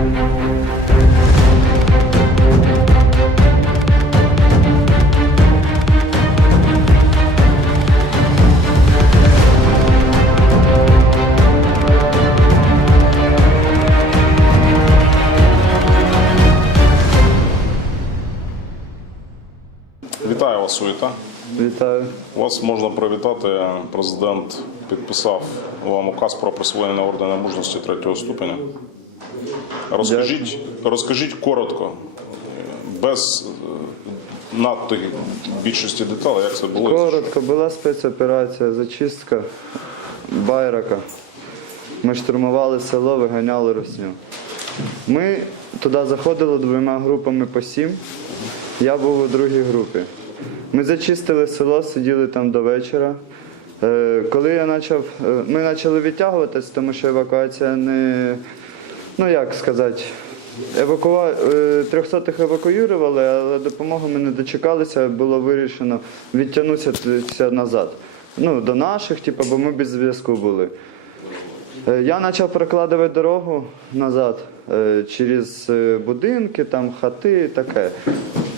Вітаю вас, Суєта. Вітаю. Вас можна привітати. Президент підписав вам указ про присвоєння ордена мужності третього ступеня. Розкажіть, розкажіть коротко, без е, надто більшості деталей, як це було. Коротко, була спецоперація, зачистка Байрака. Ми штурмували село, виганяли росню. Ми туди заходили двома групами по сім. Я був у другій групі. Ми зачистили село, сиділи там до вечора. Е, Коли я почав, е, ми почали відтягуватись, тому що евакуація не, ну як сказати, евакуа... е, трьохсотих евакуювали, але допомоги ми не дочекалися, було вирішено відтягнутися назад. Ну, до наших, типу, бо ми без зв'язку були. Е, Я почав прокладувати дорогу назад е, через е, будинки, там хати таке.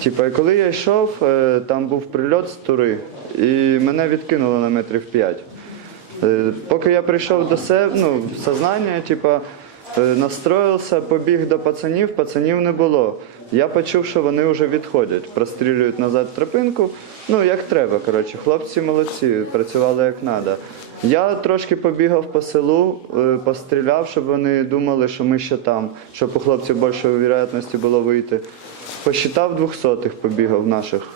Типа, і коли я йшов, е, там був прильот з тури, і мене відкинуло на метрів п'ять. Е, Поки я прийшов до себе, ну, в сознання, типа, е, настроївся, побіг до пацанів, пацанів не було. Я почув, що вони вже відходять, прострілюють назад тропинку. Ну, як треба, коротше. Хлопці молодці, працювали як треба. Я трошки побігав по селу, е, постріляв, щоб вони думали, що ми ще там, щоб у хлопців більшої вірогідності було вийти. Посчитав двохсотих, побігав наших.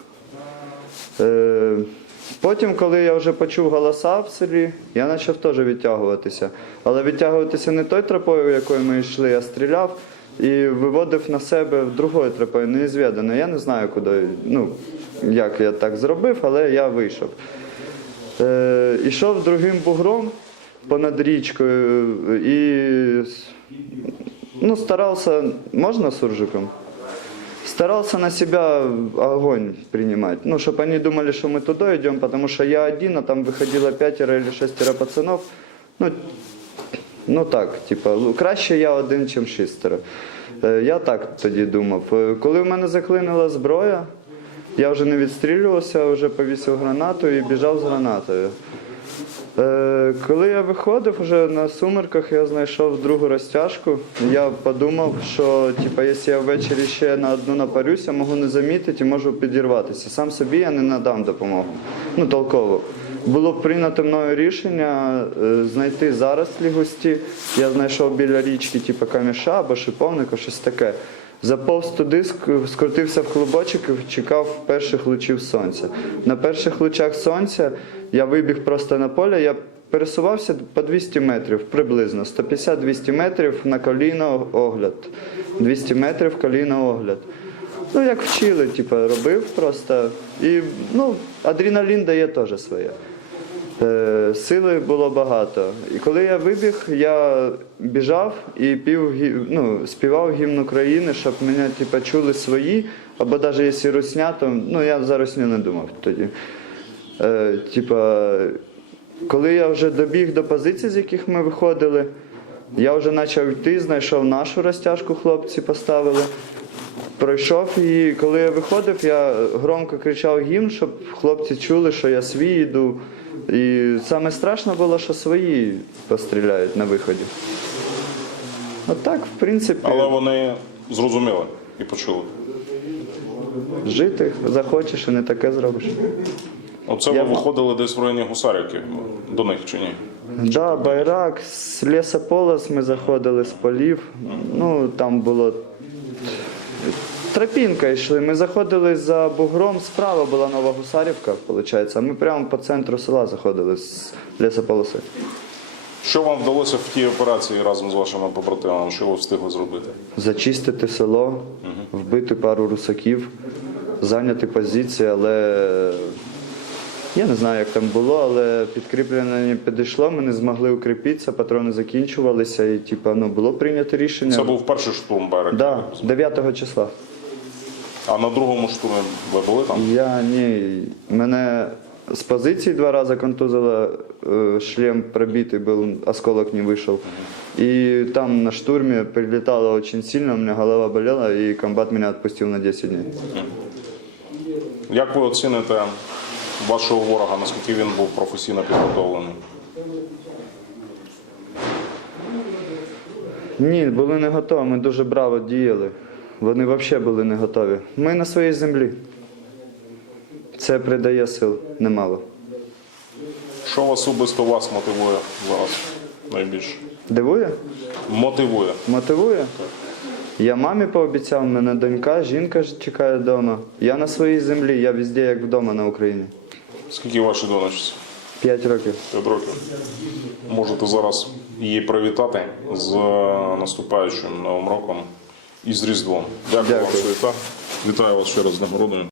Е, Потім, коли я вже почув голоса в селі, я почав теж відтягуватися. Але відтягуватися не той тропою, якою ми йшли, а стріляв і виводив на себе другою тропою, неізвідано. Я не знаю, куди, ну, як я так зробив, але я вийшов. Е, ішов другим бугром понад річкою і ну, старався, можна суржиком? Старался на себя огонь принимать. Ну, чтобы они думали, что мы туда идем, потому что я один, а там выходило пятеро или шестеро пацанов. Ну, ну так, типа, ну, краще я один, чим шестеро. Е, Я так тоді думав. Е, Коли в мене заклинила зброя, я вже не відстрілювався, вже повісив гранату і біжав з гранатою. Е, Коли я виходив вже на сумерках, я знайшов другу розтяжку. Я подумав, що типу, якщо я ввечері ще на одну напарюся, можу не замітити і можу підірватися. Сам собі я не надам допомогу. Ну, толково. Було прийнято мною рішення е, знайти зарослі густі. Я знайшов біля річки, типу каміша або шиповника, щось таке. Заповз туди, ск- скрутився в клубочок і чекав перших лучів сонця. На перших лучах сонця я вибіг просто на поле, я пересувався по 200 метрів приблизно, 150-200 метрів на коліно огляд. 200 метрів коліно огляд. Ну, як вчили, типу, робив просто. І ну, адреналін дає теж своє. Е, Сили було багато. І коли я вибіг, я біжав і пів, ну, співав гімн України, щоб мене типу, чули свої, або навіть якщо русня, то ну, я за русню не думав тоді. Е, типа, коли я вже добіг до позицій, з яких ми виходили, я вже почав йти, знайшов нашу розтяжку, хлопці поставили. Пройшов і коли я виходив, я громко кричав гімн, щоб хлопці чули, що я свій йду. І саме страшно було, що свої постріляють на виході. Отак, в принципі, Але вони зрозуміли і почули. жити захочеш і не таке зробиш. Оце Я- ви виходили десь в районі Гусарівки до них чи ні? Да, байрак, з лісополос ми заходили з полів. Ну, там було тропінка йшли. Ми заходили за бугром, справа була нова гусарівка, виходить. Ми прямо по центру села заходили з лісополоси. Що вам вдалося в тій операції разом з вашими побратимами? Що ви встигли зробити? Зачистити село, вбити пару русаків, зайняти позиції, але я не знаю, як там було, але підкріплення не підійшло, ми не змогли укріпитися, патрони закінчувалися, і типу, ну, було прийнято рішення. Це був перший штурм Берега. Да, 9 числа. А на другому штурмі ви були там? Я ні, мене с позиции два раза контузило, э, шлем пробитый был, осколок не вышел. И там на штурме прилетало очень сильно, у меня голова болела, и комбат меня отпустил на 10 дней. Як ви оціните вашого ворога, наскільки він був професійно підготовлений? Ні, були не готові, ми дуже браво діяли. Вони взагалі були не готові. Ми на своїй землі. Це придає сил немало. Що особисто вас мотивує зараз найбільше? Дивує? Мотивує. Мотивує? Я мамі пообіцяв, мене донька, жінка чекає вдома. Я на своїй землі, я везде як вдома на Україні. Скільки вашій донечці? П'ять років. 5 років. Можете зараз її привітати з наступаючим новим роком і з Різдвом. Дякую, Дякую. вам, ви. Вітаю вас ще раз з нагородою.